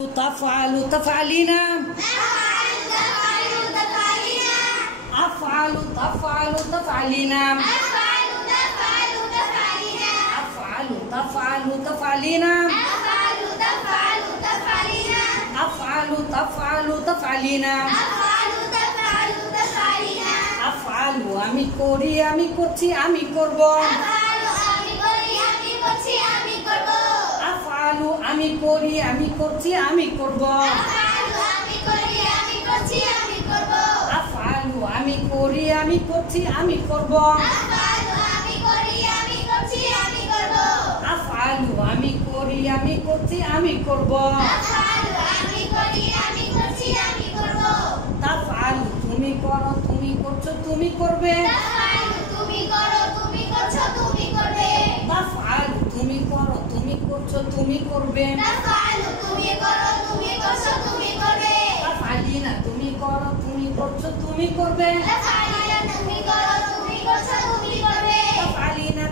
تفعل تفعلين أفعل تفعل تفعلين أفعل تفعل تفعلين أفعل تفعل تفعلين أفعل আমি করি আমি করছি আমি করব আফআলু আমি করি আমি করছি আমি করব আফআলু আমি করি আমি করছি আমি করব আফআলু আমি করি আমি করছি আমি করব তাফআলু তুমি করো তুমি করছো তুমি করবে তাফআলু তুমি করো তুমি করছো তুমি করবে তাফআলিনা তুমি করো তুমি করছো তুমি করবে তাফআলিনা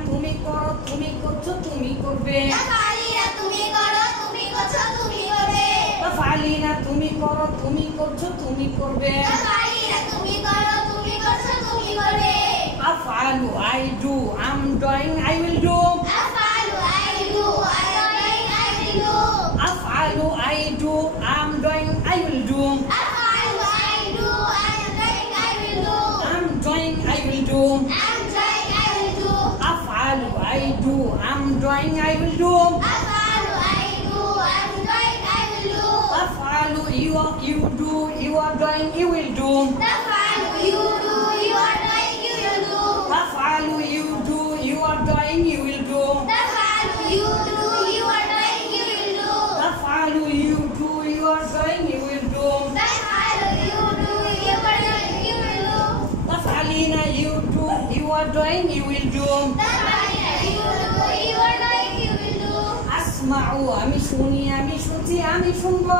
তুমি করো তুমি করছো তুমি করবে তাফআলিনা তুমি করো তুমি করছো তুমি করবে আফআলু I do I'm doing I will do أفعل I do I'm doing I will do I'm doing I will do أفعل I do I'm doing I will do أفعل you do you are doing you will do أفعل you do you are doing you will do أفعل you do you are doing you will do أفعلين you do you are doing you will do أسمع আমি শুনি আমি শুনছি আমি শুনবো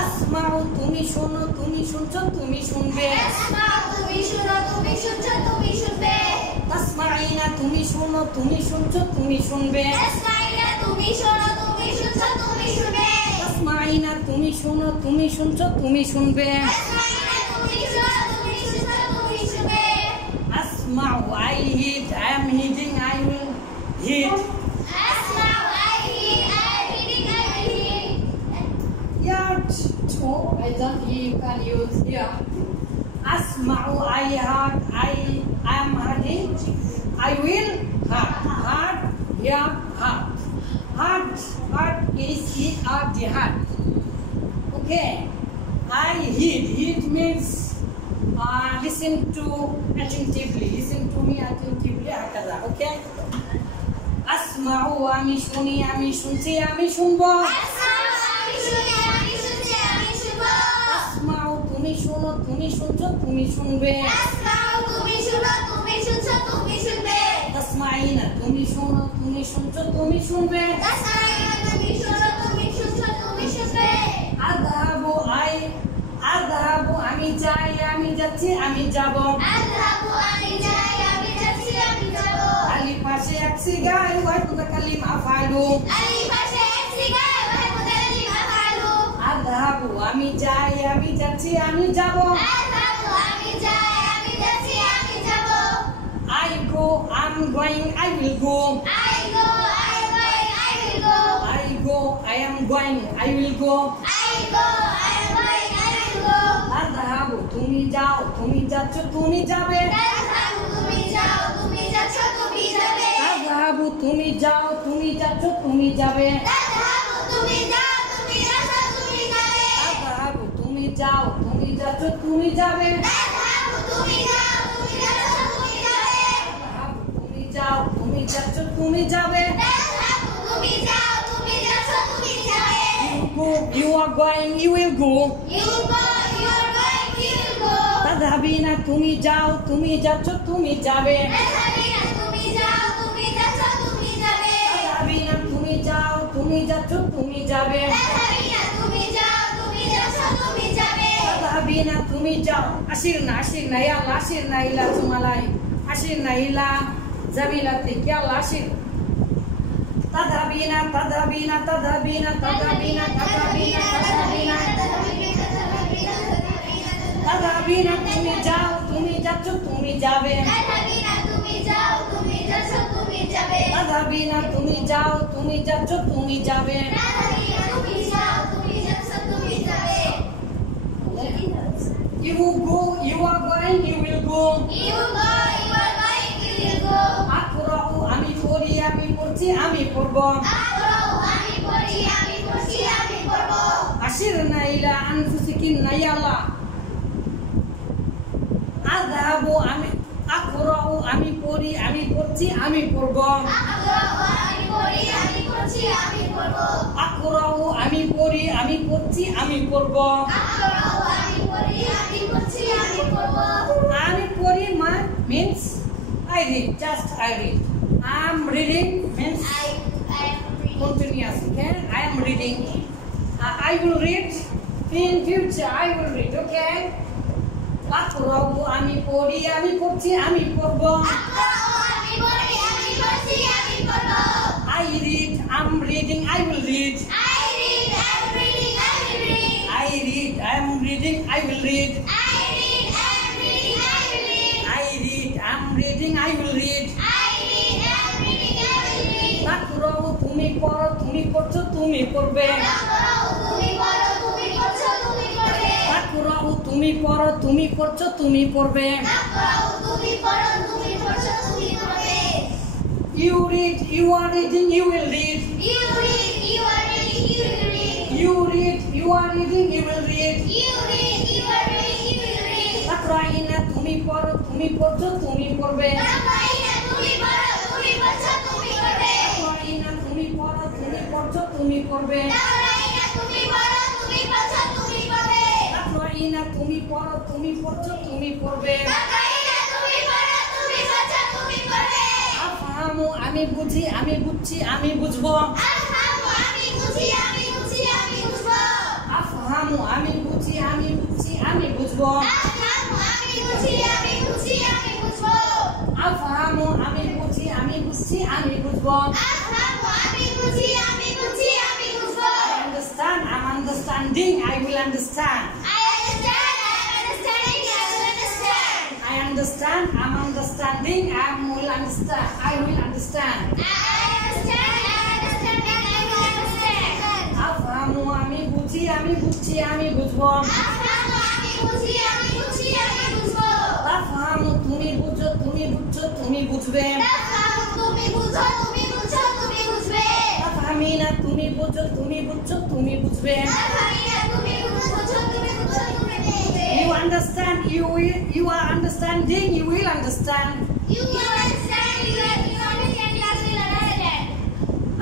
أسمع তুমি শোনো তুমি শুনছো তুমি শুনবে تسمعين তুমি শোনো তুমি শুনছো তুমি শুনবে تسمعين তুমি শোনো তুমি শুনছো তুমি শুনবে أسمع I heed I am heeding I will heed yeah I don't you can use here أسمع I heard I am hearding I will heard yeah heard is it or the heart okay I heed means listen to attentively listen to me attentively هكذا okay أسمع আমি শুনি আমি শুনছি আমি শুনবো أسمع তুমি শোনো তুমি শুনছো তুমি শুনবে تسمعين তুমি শোনো তুমি শুনছো তুমি শুনবে أذهب أذهب আমি যাই আমি যাচ্ছি আমি যাব আলি পাশে এক সিগাই ওয়াই মুতাকাল্লিম আফআলু أذهب আমি যাই আমি যাচ্ছি আমি যাব I go I'm going I will go I go I am going I will go أذهب তুমি যাও তুমি যাচ্ছ তুমি যাবে أذهب তুমি যাও তুমি যাচ্ছ তুমি যাবে أذهب তুমি যাও তুমি যাচ্ছ তুমি যাবে তুমি যাও তুমি যাচ্ছ তুমি যাবে you are going you will go تذهبين তুমি যাও তুমি যাচ্ছ তুমি যাবে تذهبين তুমি যাও তুমি যাচ্ছ তুমি যাবে تذهبين তুমি যাও ashirna yalla ashirna ila sumalai ashirna ila zabilati yalla ashir تذهبين تذهبين تذهبين تذهبين تذهبين تذهبين তুমি যাও তুমি যাচ্ছ তুমি যাবে تذهبين তুমি যাও তুমি যাচ্ছ তুমি যাবে You go, you are going, you will go. আকুরাউ আমি পড়ি আমি পড়ছি আমি পড়ব আশিরনা ইলা আনফুসিকিন্না ইয়া আল্লাহ আযহাবু আমি আকুরাউ আমি পড়ি আমি পড়ছি আমি পড়ব আকুরাউ আমি পড়ি আমি পড়ছি আমি পড়ব আমি পড়ি means I read, just I read. I am reading means I am reading. Continuous, okay? I am reading. I will read in future. I will read, okay? আকুরাউ আমি পড়ি আমি পড়ছি আমি পড়ব I read, I'm reading, I will read. I read, I'm reading, I will read. I'm reading, I will read. তাকরাউ তুমি পড়ো তুমি পড়ছো তুমি পড়বে তাকরাউ তুমি পড়ো তুমি পড়ছো তুমি পড়বে You read, you are reading, you will read. You read, you are reading, you will read. তাকরাইনা তুমি পড়ো তুমি পড়ছো তুমি পড়বে তাকরাইনা তুমি পড়ো তুমি পড়ছো তুমি পড়বে তাকরাইনা তুমি পড়ো তুমি পড়ছো তুমি পড়বে আফহামু আমি বুঝি আমি বুঝছি আমি বুঝবো আফহামু আমি বুঝি আমি বুঝছি আমি বুঝবো আফহামু আমি বুঝি আমি বুঝছি আমি বুঝবো I understand, I'm understanding, I will understand. I understand, I'm understanding, I will understand. I will understand. আফহামু আমি বুঝি আমি বুঝছি আমি বুঝবো তাফহামু তুমি বুঝো তুমি বুঝছো তুমি বুঝবে তাফহামিনা তুমি বুঝো তুমি বুঝছো তুমি বুঝবে You understand, you are understanding, you will understand.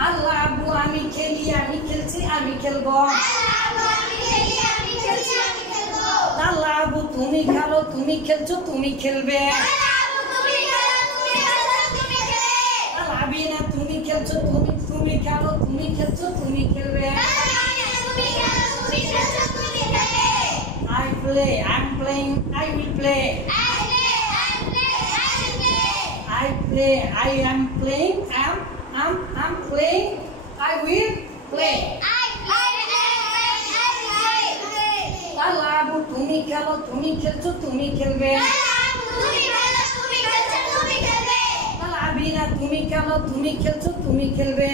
আল্লাহ আবু আমি খেলি আমি খেলছি আমি খেলবো আল্লাহ আবু তুমি খেলো তুমি খেলছো তুমি খেলবে আলাবিনা তুমি খেলছো তুমি খেলো তুমি খেলছো তুমি খেলবে I play, I'm playing, I will play. I play, I am playing, I'm playing, I will play. আল্লাহ তুমি খেলো তুমি খেলছো তুমি খেলবে আলাবিনা তুমি খেলো তুমি খেলছো তুমি খেলবে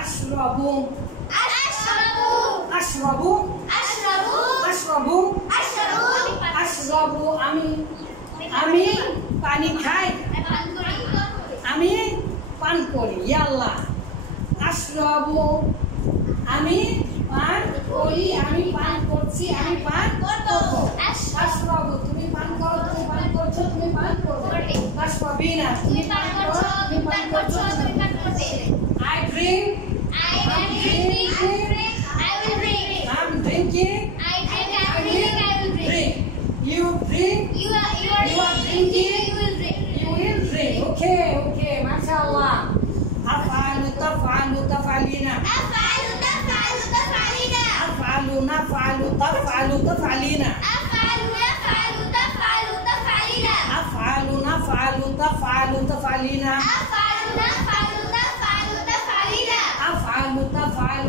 আশরাবু আশরাবু আশরাবু আশরাবু আমি পানি খাই আমি পান করি ইয়া আল্লাহ আশরাবু আমি পান করি আমি পান করছি আমি পান করব আশরাবু তুমি পান করো তুমি পান করছো তুমি পান করবে আশরাবিনা তুমি পান করছো তুমি পান করছো তুমি পান করবে I drink I'm drinking I will drink. You drink You are drinking. You will drink. you will drink okay mashallah afalu tafalu tafalina أفعل naf'alu taf'alu taf'alina أفعل نفعل تفعل تفعلنا af'alu naf'alu تفعل تفعلين أفعل نفعل تفعل تفعلين أفعل تفعل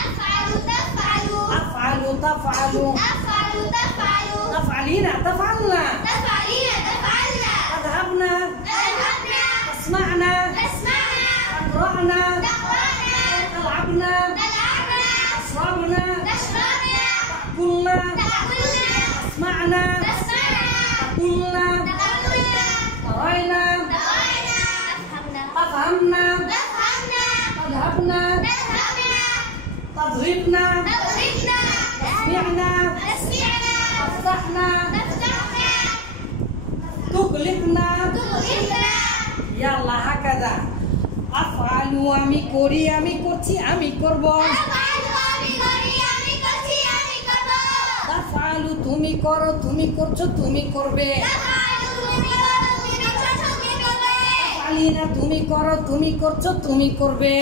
أفعل تفعل أفعل تفعل أفعل تفعل تفعلين تفعلنا تفعلين تفعلنا تذهبنا تذهبنا تسمعنا تسمعنا تقرأنا تقرأنا تلعبنا تلعبنا تشربنا تشربنا تأكلنا تأكلنا تسمعنا تسمعنا تقولنا تقولنا قرأنا تقرأنا أفهمنا تفهمنا تذهبنا تذهبنا تضربنا تضربنا تسمعنا تسمعنا تفتحنا تفتحنا تغلقنا تغلقنا يلا هكذا أفعل আমি করি আমি করছি আমি করব أفعل আমি করি আমি করছি আমি করব তাফআল তুমি করো তুমি করছো তুমি করবে তাফআল তুমি করো তুমি করছো তুমি করবে তাফআলিনা তুমি করো তুমি করছো তুমি করবে